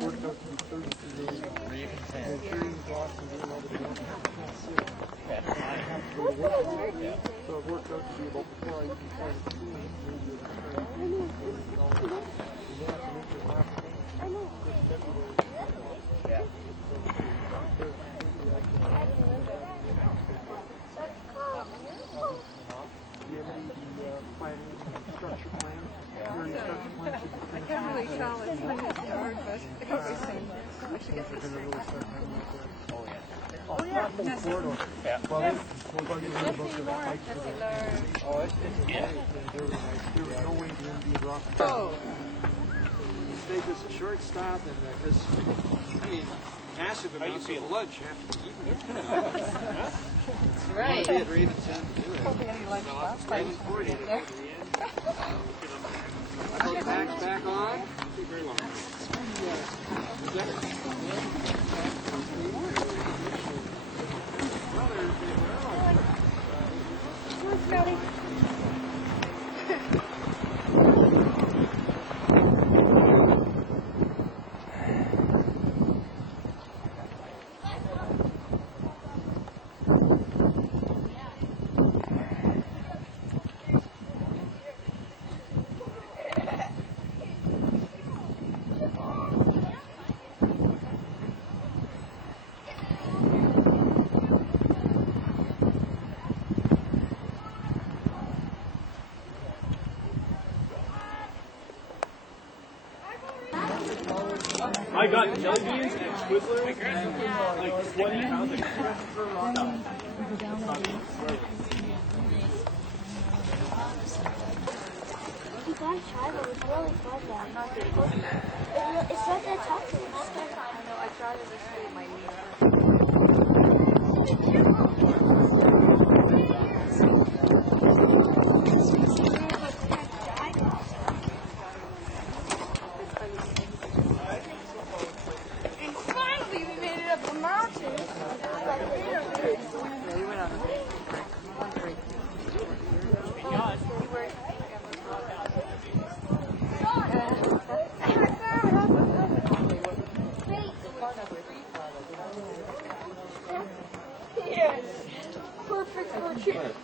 worked out to be 32 days. And carrying Boston, doing all the jumps. I have to go to work tomorrow. So it worked out to be about before I can find a school. Take this a short stop and because massive amounts of lunch after eating. That's right. At Ravens End to do it. Put the bags back on. It'll be very long. I got jelly beans and Twizzlers and like 20 pounds of stuff. You gotta try them. It's really fun though. It's not that tough to understand. I know. I tried it this week. My And finally we made it up the mountain. Yes. Perfect for kids.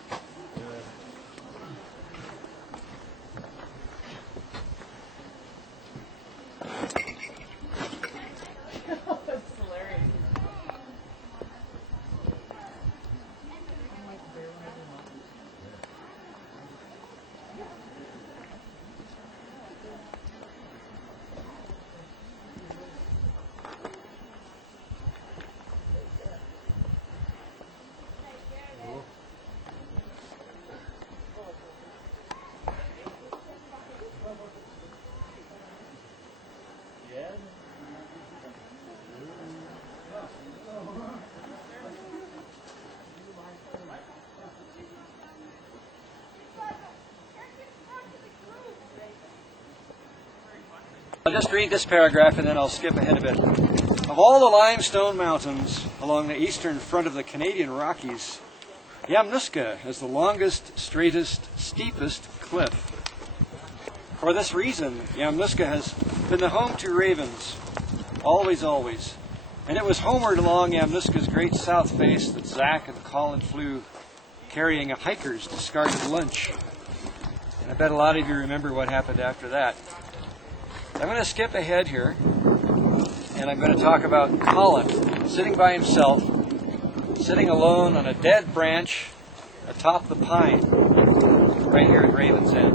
I'll just read this paragraph and then I'll skip ahead a bit. Of all the limestone mountains along the eastern front of the Canadian Rockies, Yamnuska is the longest, straightest, steepest cliff. For this reason, Yamnuska has been the home to ravens, always, always. And it was homeward along Yamnuska's great south face that Zach and Colin flew, carrying a hiker's discarded lunch. And I bet a lot of you remember what happened after that. I'm going to skip ahead here, and I'm going to talk about Colin sitting by himself, sitting alone on a dead branch atop the pine, right here at Ravens End.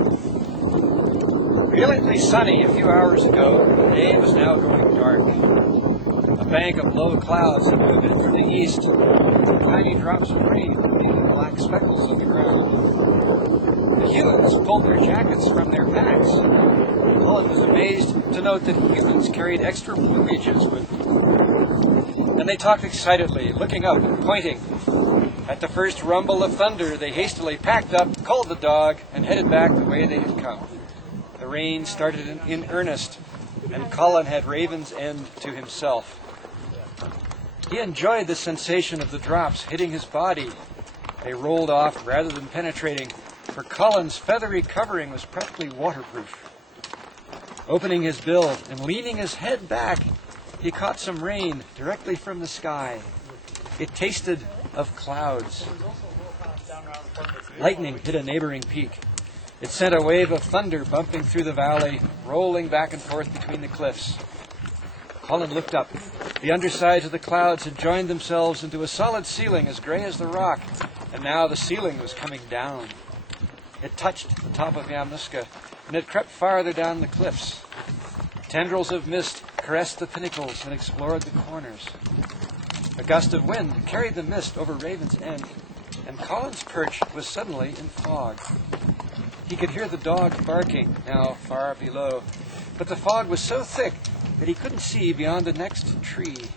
Brilliantly sunny a few hours ago, the day was now growing dark. A bank of low clouds had moved in from the east, tiny drops of rain leaving black speckles on the ground. The humans pulled their jackets from their packs. Colin was amazed to note that humans carried extra plumages with them. And they talked excitedly, looking up and pointing. At the first rumble of thunder, they hastily packed up, called the dog, and headed back the way they had come. The rain started in earnest, and Colin had Ravens End to himself. He enjoyed the sensation of the drops hitting his body. They rolled off rather than penetrating, for Colin's feathery covering was practically waterproof. Opening his bill and leaning his head back, he caught some rain directly from the sky. It tasted of clouds. Lightning hit a neighboring peak. It sent a wave of thunder bumping through the valley, rolling back and forth between the cliffs. Colin looked up. The undersides of the clouds had joined themselves into a solid ceiling as gray as the rock, and now the ceiling was coming down. It touched the top of Yamnuska, and it crept farther down the cliffs. Tendrils of mist caressed the pinnacles and explored the corners. A gust of wind carried the mist over Raven's End, and Colin's perch was suddenly in fog. He could hear the dog barking, now far below, but the fog was so thick that he couldn't see beyond the next tree.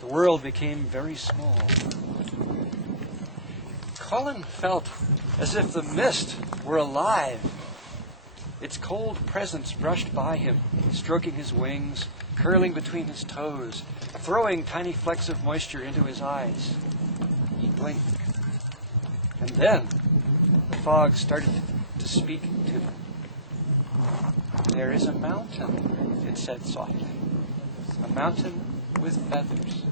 The world became very small. Colin felt as if the mist were alive. Its cold presence brushed by him, stroking his wings, curling between his toes, throwing tiny flecks of moisture into his eyes. He blinked. And then the fog started to speak to him. "There is a mountain," it said softly. "A mountain with feathers."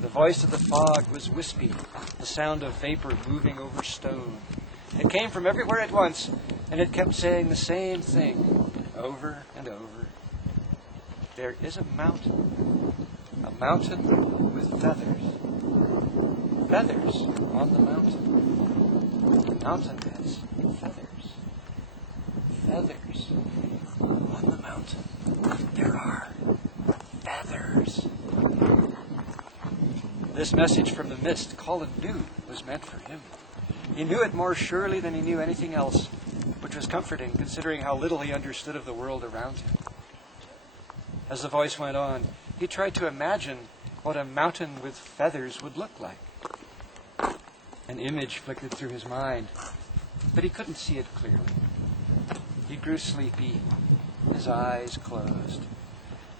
The voice of the fog was wispy, the sound of vapor moving over stone. It came from everywhere at once, and it kept saying the same thing over and over. "There is a mountain with feathers. Feathers on the mountain. The mountain has feathers. Feathers on the mountain. There are feathers." This message from the mist, Colin knew, was meant for him. He knew it more surely than he knew anything else, which was comforting considering how little he understood of the world around him. As the voice went on, he tried to imagine what a mountain with feathers would look like. An image flickered through his mind, but he couldn't see it clearly. He grew sleepy, his eyes closed.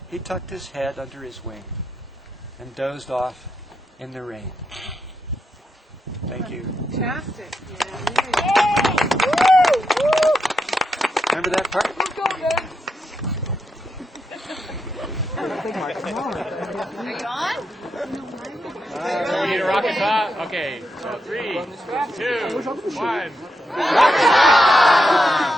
He tucked his head under his wing and dozed off in the rain. Thank you. Fantastic. Remember that part? Let's go, guys. Are you on? We need a rocket top. Okay, so 3, 2, 1.